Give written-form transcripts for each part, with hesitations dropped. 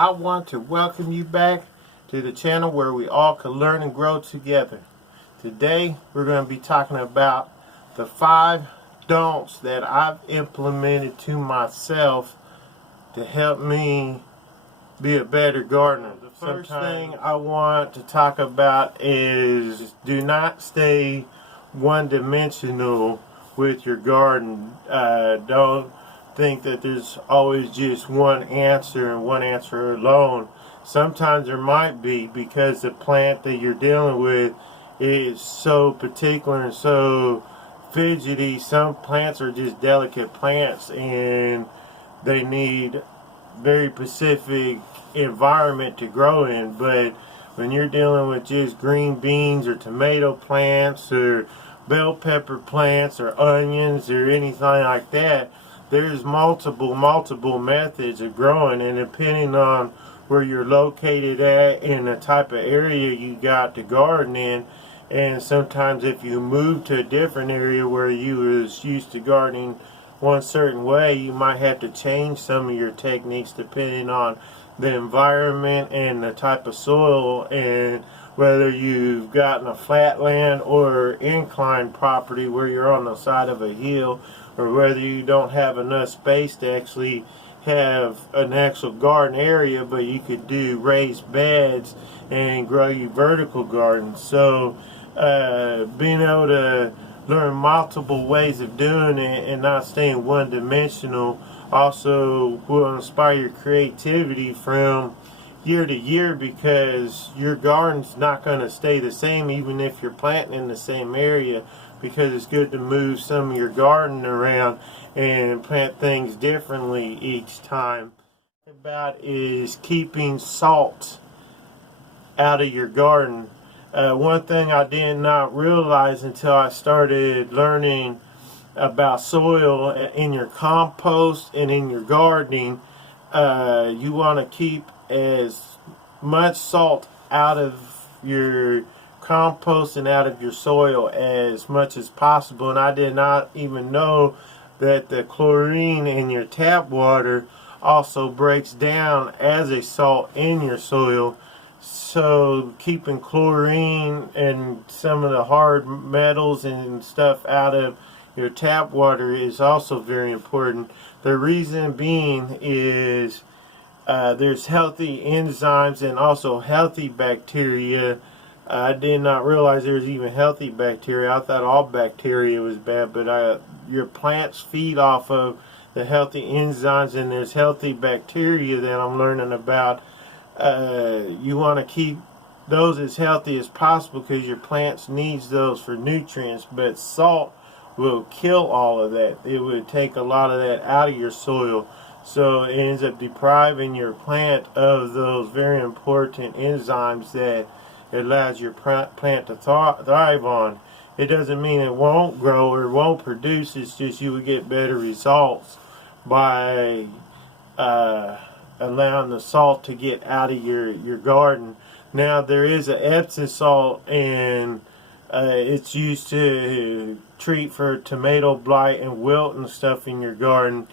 I want to welcome you back to the channel where we all can learn and grow together. Today we're going to be talking about the 5 don'ts that I've implemented to myself to help me be a better gardener. The first thing I want to talk about is do not stay one-dimensional with your garden. Don't think that there's always just one answer and one answer alone. Sometimes there might be, because the plant that you're dealing with is so particular and so fidgety. Some plants are just delicate plants and they need very specific environment to grow in. But when you're dealing with just green beans or tomato plants or bell pepper plants or onions or anything like that, there's multiple methods of growing, and depending on where you're located at and the type of area you got to garden in, and sometimes if you move to a different area where you was used to gardening one certain way, you might have to change some of your techniques depending on the environment and the type of soil, and whether you've gotten a flatland or inclined property where you're on the side of a hill, or whether you don't have enough space to actually have an actual garden area, but you could do raised beds and grow you vertical gardens. So being able to learn multiple ways of doing it and not staying one-dimensional also will inspire your creativity from year to year, because your garden's not going to stay the same even if you're planting in the same area, because it's good to move some of your garden around and plant things differently each time. About is keeping salt out of your garden. One thing I did not realize until I started learning about soil in your compost and in your gardening, you want to keep as much salt out of your compost and out of your soil as much as possible. And I did not even know that the chlorine in your tap water also breaks down as a salt in your soil. So keeping chlorine and some of the hard metals and stuff out of your tap water is also very important. The reason being is there's healthy enzymes and also healthy bacteria. I did not realize there was even healthy bacteria. I thought all bacteria was bad, but your plants feed off of the healthy enzymes, and there's healthy bacteria that I'm learning about. You want to keep those as healthy as possible because your plants needs those for nutrients, but salt will kill all of that. It would take a lot of that out of your soil, so it ends up depriving your plant of those very important enzymes that it allows your plant to thrive on. It doesn't mean it won't grow or won't produce. It's just you would get better results by allowing the salt to get out of your garden. Now there is an Epsom salt, and it's used to treat for tomato blight and wilt and stuff in your garden.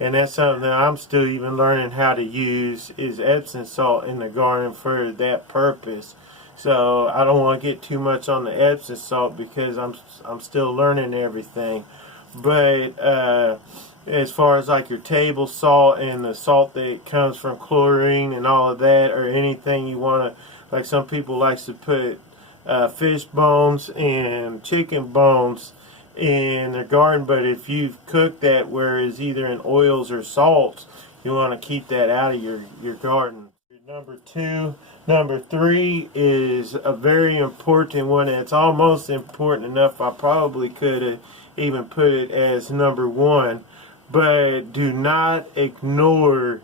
And that's something that I'm still even learning how to use, is Epsom salt in the garden for that purpose. So I don't want to get too much on the Epsom salt because I'm still learning everything. But as far as like your table salt and the salt that comes from chlorine and all of that, or anything you want to, like some people likes to put fish bones and chicken bones in their garden, but if you've cooked that where it's either in oils or salts, you want to keep that out of your garden. Number 2. Number 3 is a very important one. It's almost important enough I probably could have even put it as number 1. But do not ignore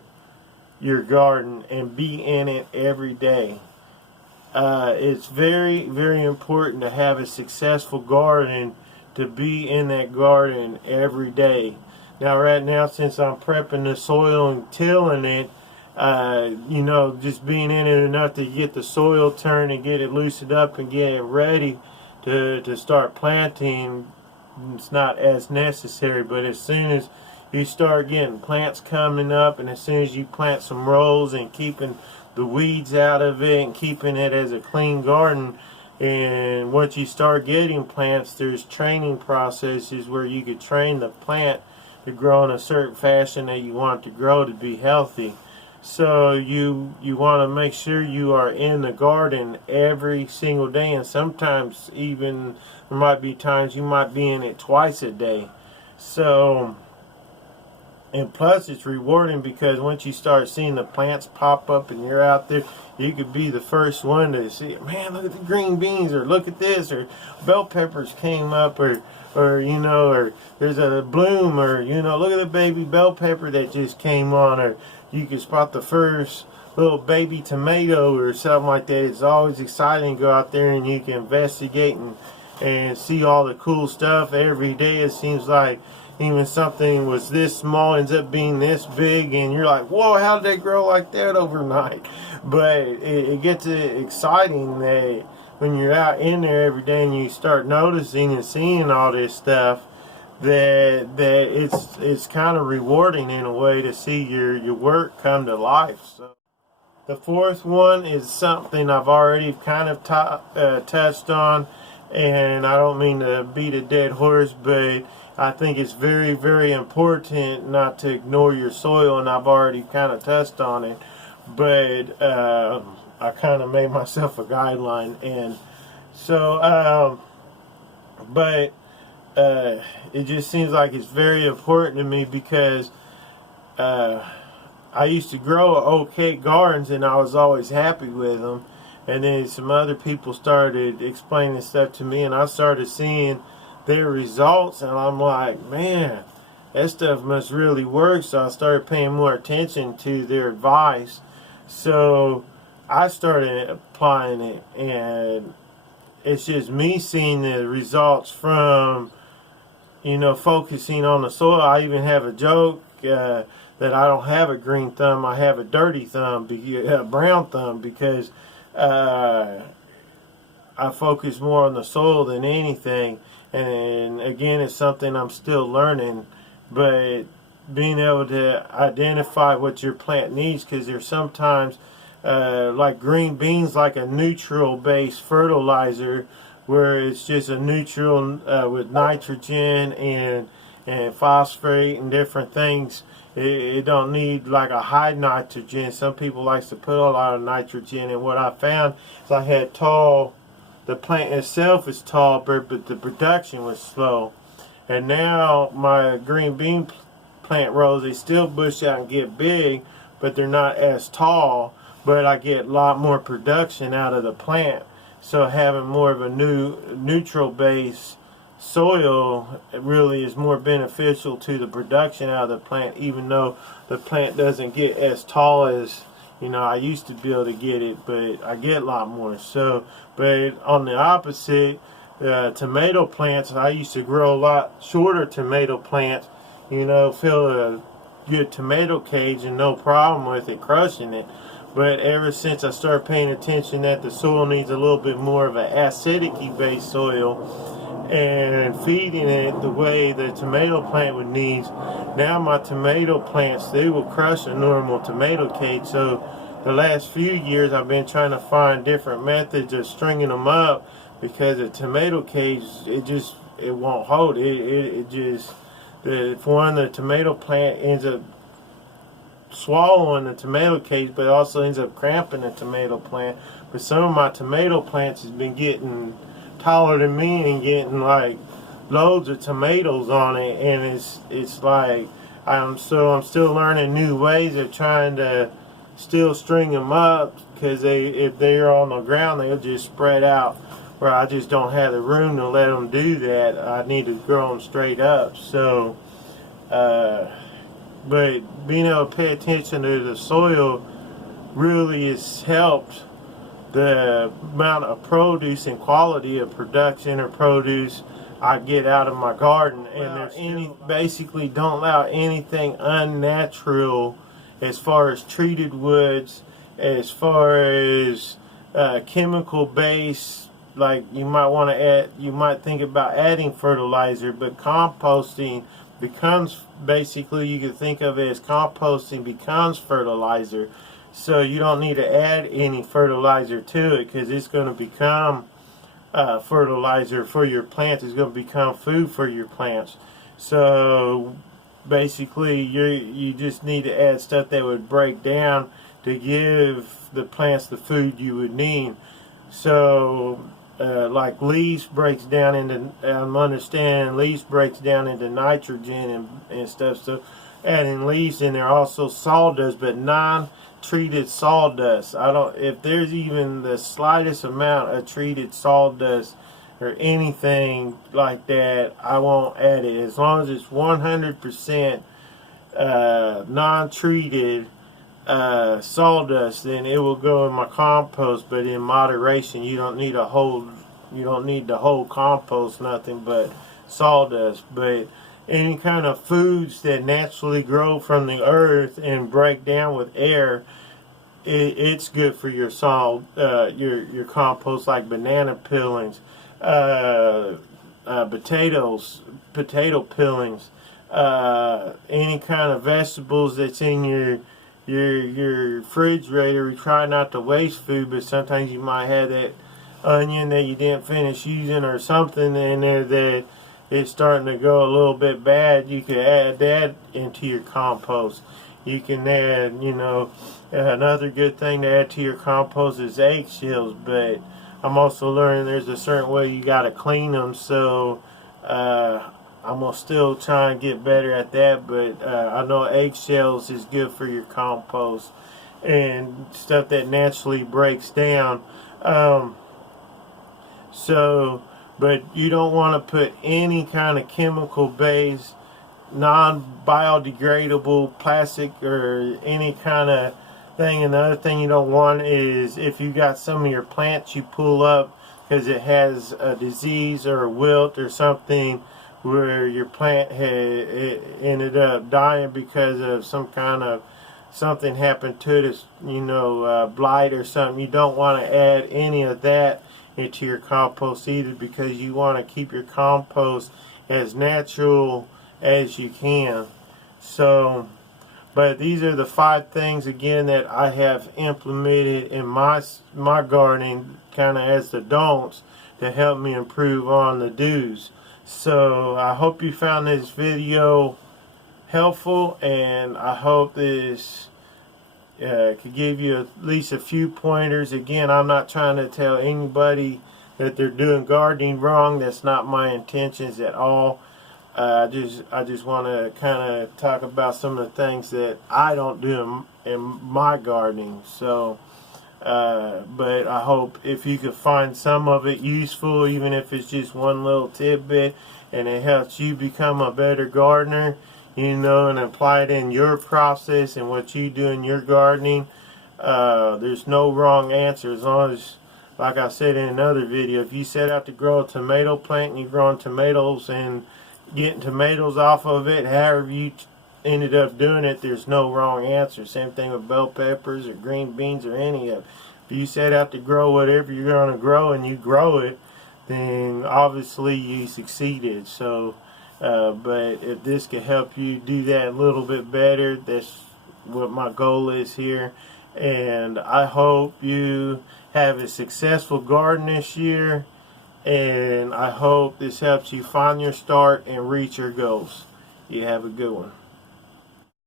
your garden and be in it every day. It's very, very important to have a successful garden, to be in that garden every day. Now right now, since I'm prepping the soil and tilling it, you know, just being in it enough to get the soil turned and get it loosened up and get it ready to start planting, it's not as necessary. But as soon as you start getting plants coming up, and as soon as you plant some rows and keeping the weeds out of it and keeping it as a clean garden, and once you start getting plants, there's training processes where you could train the plant to grow in a certain fashion that you want it to grow to be healthy. So you want to make sure you are in the garden every single day, and sometimes even there might be times you might be in it twice a day. So, and plus it's rewarding because once you start seeing the plants pop up and you're out there, you could be the first one to see, man, look at the green beans, or look at this, or bell peppers came up, or there's a bloom, or look at the baby bell pepper that just came on, or you can spot the first little baby tomato or something like that. It's always exciting to go out there and you can investigate and see all the cool stuff every day. It seems like even something was this small ends up being this big, and you're like, whoa, how did they grow like that overnight? But it gets exciting that when you're out in there every day and you start noticing and seeing all this stuff, that it's kind of rewarding in a way to see your work come to life. So the fourth one is something I've already kind of touched on, and I don't mean to beat a dead horse, but I think it's very, very important not to ignore your soil, and I've already kind of touched on it, but I kind of made myself a guideline. And so it just seems like it's very important to me because I used to grow oat cake gardens and I was always happy with them, and then some other people started explaining stuff to me and I started seeing their results, and I'm like, man, that stuff must really work. So I started paying more attention to their advice, so I started applying it, and it's just me seeing the results from focusing on the soil. I even have a joke that I don't have a green thumb, I have a dirty thumb, a brown thumb, because I focus more on the soil than anything. And again, it's something I'm still learning, but being able to identify what your plant needs, because there's sometimes like green beans, like a neutral based fertilizer, where it's just a neutral with nitrogen and phosphate and different things. It don't need like a high nitrogen. Some people like to put a lot of nitrogen, and what I found is I had the plant itself is tall, but the production was slow. And now my green bean plant rows, they still bush out and get big, but they're not as tall, but I get a lot more production out of the plant. So having more of a neutral base soil really is more beneficial to the production out of the plant, even though the plant doesn't get as tall as I used to be able to get it, but I get a lot more. So, but on the opposite, tomato plants, I used to grow a lot shorter tomato plants, fill a good tomato cage and no problem with it crushing it. But ever since I started paying attention that the soil needs a little bit more of an acidic based soil and feeding it the way the tomato plant would need, now my tomato plants, they will crush a normal tomato cage. So the last few years I've been trying to find different methods of stringing them up, because a tomato cage, it won't hold. The tomato plant ends up swallowing the tomato cage, but it also ends up cramping the tomato plant. But some of my tomato plants has been getting taller than me and getting like loads of tomatoes on it, and it's like I'm still learning new ways of trying to still string them up, because if they're on the ground, they'll just spread out, where I just don't have the room to let them do that. I need to grow them straight up. So but being able to pay attention to the soil really has helped the amount of produce and quality of production or produce I get out of my garden. And basically don't allow anything unnatural as far as treated woods, as far as chemical based, like you might think about adding fertilizer, but composting becomes, basically you could think of it as composting becomes fertilizer. So you don't need to add any fertilizer to it, because it's going to become fertilizer for your plants. It's going to become food for your plants. So basically you just need to add stuff that would break down to give the plants the food you would need. So like leaves breaks down into, I'm understanding leaves breaks down into nitrogen and stuff. So adding leaves in there, also sawdust, but non-treated sawdust. I don't, if there's even the slightest amount of treated sawdust or anything like that, I won't add it. As long as it's 100% non-treated sawdust, then it will go in my compost, but in moderation. You don't need the whole compost, nothing but sawdust. But any kind of foods that naturally grow from the earth and break down with air, it's good for your your compost, like banana peelings, potato peelings, any kind of vegetables that's in your refrigerator. We try not to waste food, but sometimes you might have that onion that you didn't finish using, or something in there that is starting to go a little bit bad. You can add that into your compost. You can add, another good thing to add to your compost is eggshells, but I'm also learning there's a certain way you got to clean them, so I'm going to still try and get better at that. But I know eggshells is good for your compost and stuff that naturally breaks down. But you don't want to put any kind of chemical-based, non-biodegradable plastic or any kind of thing. And the other thing you don't want is if you got some of your plants you pull up because it has a disease or a wilt or something, where your plant had ended up dying because of something happened to it, blight or something. You don't want to add any of that into your compost either, because you want to keep your compost as natural as you can. So, but these are the 5 things again that I have implemented in my gardening, kind of as the don'ts, to help me improve on the do's. So I hope you found this video helpful, and I hope this could give you at least a few pointers. Again, I'm not trying to tell anybody that they're doing gardening wrong. That's not my intentions at all. I just want to kind of talk about some of the things that I don't do in my gardening. So, but I hope if you could find some of it useful, even if it's just one little tidbit, and it helps you become a better gardener, and apply it in your process and what you do in your gardening. There's no wrong answer, as long as, like I said in another video, if you set out to grow a tomato plant and you're growing tomatoes and getting tomatoes off of it, however you ended up doing it, there's no wrong answer. Same thing with bell peppers or green beans or any of it. If you set out to grow whatever you're going to grow and you grow it, then obviously you succeeded. So but if this can help you do that a little bit better, that's what my goal is here. And I hope you have a successful garden this year, and I hope this helps you find your start and reach your goals. You have a good one.